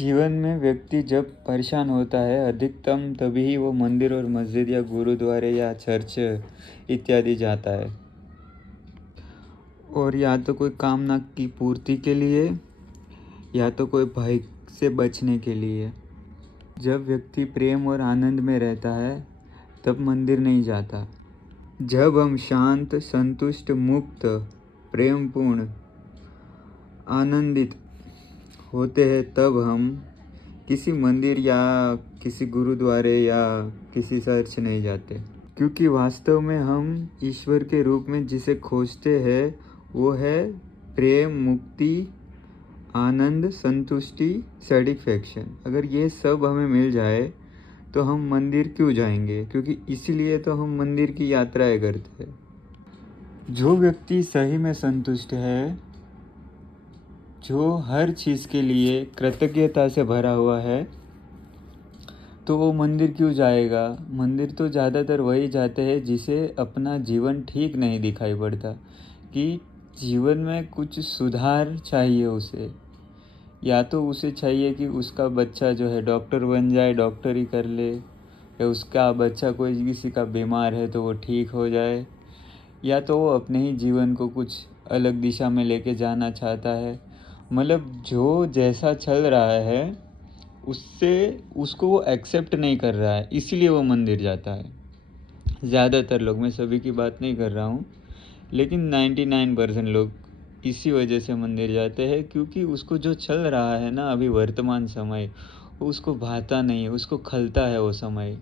जीवन में व्यक्ति जब परेशान होता है अधिकतम तभी ही वो मंदिर और मस्जिद या गुरुद्वारे या चर्च इत्यादि जाता है। और या तो कोई कामना की पूर्ति के लिए या तो कोई भय से बचने के लिए। जब व्यक्ति प्रेम और आनंद में रहता है तब मंदिर नहीं जाता। जब हम शांत, संतुष्ट, मुक्त, प्रेमपूर्ण, आनंदित होते हैं तब हम किसी मंदिर या किसी गुरुद्वारे या किसी चर्च नहीं जाते, क्योंकि वास्तव में हम ईश्वर के रूप में जिसे खोजते हैं वो है प्रेम, मुक्ति, आनंद, संतुष्टि, सेटिस्फैक्शन। अगर ये सब हमें मिल जाए तो हम मंदिर क्यों जाएंगे? क्योंकि इसीलिए तो हम मंदिर की यात्राएं करते हैं। जो व्यक्ति सही में संतुष्ट है, जो हर चीज़ के लिए कृतज्ञता से भरा हुआ है, तो वो मंदिर क्यों जाएगा? मंदिर तो ज़्यादातर वही जाते हैं जिसे अपना जीवन ठीक नहीं दिखाई पड़ता, कि जीवन में कुछ सुधार चाहिए उसे। या तो उसे चाहिए कि उसका बच्चा जो है डॉक्टर बन जाए, डॉक्टरी कर ले, या उसका बच्चा कोई किसी का बीमार है तो वो ठीक हो जाए, या तो वो अपने ही जीवन को कुछ अलग दिशा में लेके जाना चाहता है। मतलब जो जैसा चल रहा है उससे उसको वो एक्सेप्ट नहीं कर रहा है, इसीलिए वो मंदिर जाता है। ज़्यादातर लोग, मैं सभी की बात नहीं कर रहा हूँ, लेकिन 99% लोग इसी वजह से मंदिर जाते हैं, क्योंकि उसको जो चल रहा है ना अभी वर्तमान समय, वो उसको भाता नहीं है, उसको खलता है वो समय,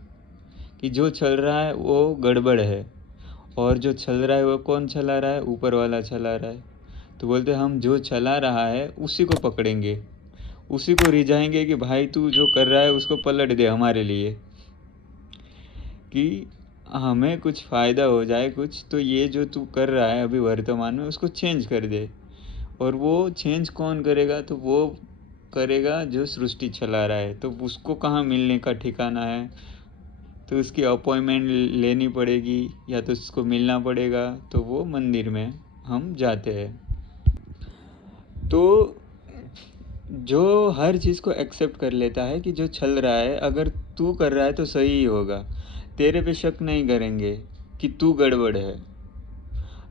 कि जो चल रहा है वो गड़बड़ है। और जो चल रहा है वो कौन चला रहा है? ऊपर वाला चला रहा है। तो बोलते हम जो चला रहा है उसी को पकड़ेंगे, उसी को रिझाएंगे कि भाई तू जो कर रहा है उसको पलट दे हमारे लिए, कि हमें कुछ फ़ायदा हो जाए कुछ, तो ये जो तू कर रहा है अभी वर्तमान में उसको चेंज कर दे। और वो चेंज कौन करेगा? तो वो करेगा जो सृष्टि चला रहा है। तो उसको कहाँ मिलने का ठिकाना है? तो उसकी अपॉइंटमेंट लेनी पड़ेगी या तो उसको मिलना पड़ेगा, तो वो मंदिर में हम जाते हैं। तो जो हर चीज़ को एक्सेप्ट कर लेता है कि जो चल रहा है, अगर तू कर रहा है तो सही ही होगा, तेरे पे शक नहीं करेंगे कि तू गड़बड़ है।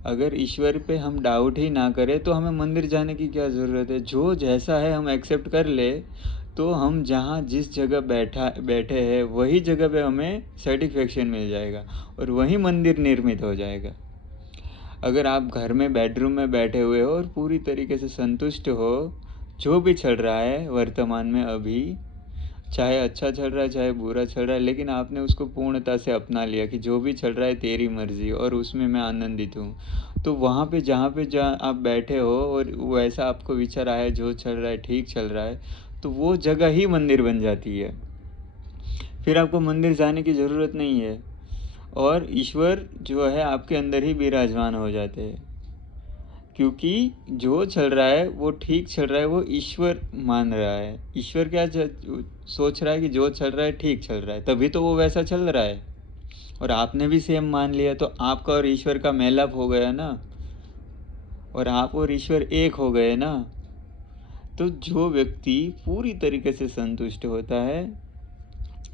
अगर ईश्वर पे हम डाउट ही ना करें तो हमें मंदिर जाने की क्या ज़रूरत है? जो जैसा है हम एक्सेप्ट कर ले, तो हम जहाँ जिस जगह बैठे हैं वही जगह पे हमें सेटिस्फेक्शन मिल जाएगा और वही मंदिर निर्मित हो जाएगा। अगर आप घर में बेडरूम में बैठे हुए हो और पूरी तरीके से संतुष्ट हो जो भी चल रहा है वर्तमान में अभी, चाहे अच्छा चल रहा है चाहे बुरा चल रहा है, लेकिन आपने उसको पूर्णता से अपना लिया कि जो भी चल रहा है तेरी मर्जी और उसमें मैं आनंदित हूँ, तो वहाँ पे जहाँ आप बैठे हो और वैसा आपको विचार आया जो चल रहा है ठीक चल रहा है, तो वो जगह ही मंदिर बन जाती है। फिर आपको मंदिर जाने की ज़रूरत नहीं है और ईश्वर जो है आपके अंदर ही विराजमान हो जाते हैं, क्योंकि जो चल रहा है वो ठीक चल रहा है, वो ईश्वर मान रहा है। ईश्वर क्या सोच रहा है कि जो चल रहा है ठीक चल रहा है, तभी तो वो वैसा चल रहा है। और आपने भी सेम मान लिया, तो आपका और ईश्वर का मेलाप हो गया ना, और आप और ईश्वर एक हो गए ना। तो जो व्यक्ति पूरी तरीके से संतुष्ट होता है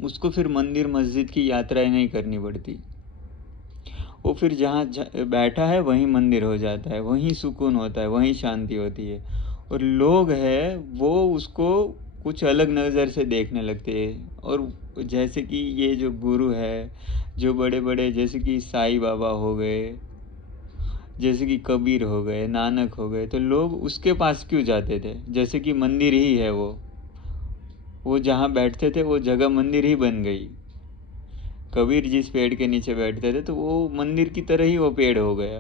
उसको फिर मंदिर मस्जिद की यात्राएं नहीं करनी पड़ती। वो फिर जहाँ बैठा है वहीं मंदिर हो जाता है, वहीं सुकून होता है, वहीं शांति होती है। और लोग हैं वो उसको कुछ अलग नज़र से देखने लगते हैं। और जैसे कि ये जो गुरु है, जो बड़े बड़े जैसे कि साईं बाबा हो गए, जैसे कि कबीर हो गए, नानक हो गए, तो लोग उसके पास क्यों जाते थे? जैसे कि मंदिर ही है वो जहाँ बैठते थे वो जगह मंदिर ही बन गई। कबीर जिस पेड़ के नीचे बैठते थे तो वो मंदिर की तरह ही वो पेड़ हो गया,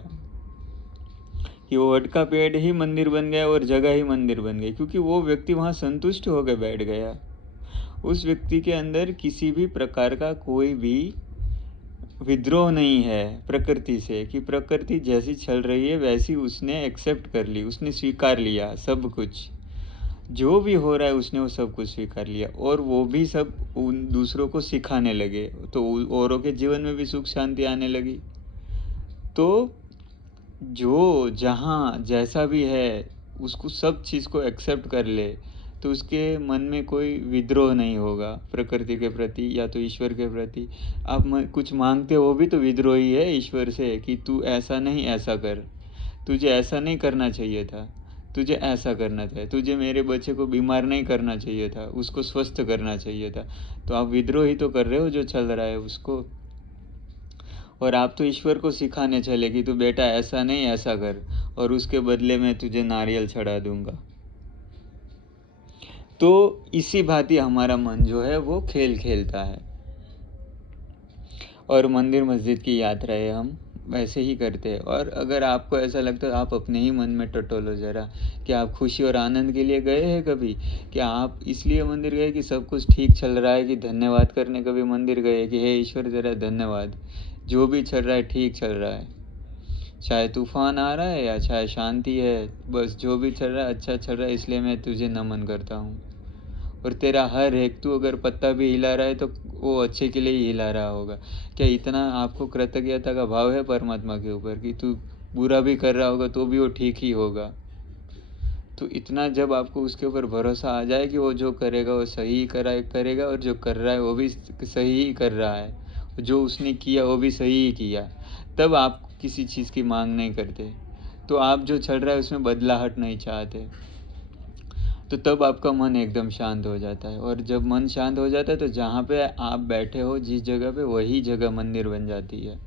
कि वो वट का पेड़ ही मंदिर बन गया और जगह ही मंदिर बन गई, क्योंकि वो व्यक्ति वहाँ संतुष्ट होकर बैठ गया। उस व्यक्ति के अंदर किसी भी प्रकार का कोई भी विद्रोह नहीं है प्रकृति से, कि प्रकृति जैसी चल रही है वैसी उसने एक्सेप्ट कर ली, उसने स्वीकार लिया सब कुछ। जो भी हो रहा है उसने वो सब कुछ स्वीकार लिया और वो भी सब उन दूसरों को सिखाने लगे, तो औरों के जीवन में भी सुख शांति आने लगी। तो जो जहाँ जैसा भी है उसको सब चीज़ को एक्सेप्ट कर ले, तो उसके मन में कोई विद्रोह नहीं होगा प्रकृति के प्रति या तो ईश्वर के प्रति। आप कुछ मांगते हो वो भी तो विद्रोह ही है ईश्वर से कि तू ऐसा नहीं ऐसा कर, तुझे ऐसा नहीं करना चाहिए था, तुझे ऐसा करना था, तुझे मेरे बच्चे को बीमार नहीं करना चाहिए था, उसको स्वस्थ करना चाहिए था। तो आप विद्रोह ही तो कर रहे हो जो चल रहा है उसको। और आप तो ईश्वर को सिखाने चले कि तू बेटा ऐसा नहीं ऐसा कर, और उसके बदले में तुझे नारियल चढ़ा दूंगा। तो इसी भांति हमारा मन जो है वो खेल खेलता है। और मंदिर मस्जिद की यात्राएं हम वैसे ही करते हैं। और अगर आपको ऐसा लगता है आप अपने ही मन में टटोलो ज़रा कि आप खुशी और आनंद के लिए गए हैं कभी, कि आप इसलिए मंदिर गए कि सब कुछ ठीक चल रहा है, कि धन्यवाद करने कभी मंदिर गए कि हे ईश्वर तेरा धन्यवाद, जो भी चल रहा है ठीक चल रहा है, चाहे तूफान आ रहा है या चाहे शांति है, बस जो भी चल रहा है अच्छा चल रहा है, इसलिए मैं तुझे नमन करता हूँ। और तेरा हर एक, तू अगर पत्ता भी हिला रहा है तो वो अच्छे के लिए ही हिला रहा होगा। क्या इतना आपको कृतज्ञता का भाव है परमात्मा के ऊपर कि तू बुरा भी कर रहा होगा तो भी वो ठीक ही होगा? तो इतना जब आपको उसके ऊपर भरोसा आ जाए कि वो जो करेगा वो सही करेगा, और जो कर रहा है वो भी सही ही कर रहा है, जो उसने किया वो भी सही ही किया, तब आप किसी चीज़ की मांग नहीं करते। तो आप जो चल रहा है उसमें बदलाहट नहीं चाहते, तो तब आपका मन एकदम शांत हो जाता है। और जब मन शांत हो जाता है तो जहाँ पे आप बैठे हो जिस जगह पे, वही जगह मंदिर बन जाती है।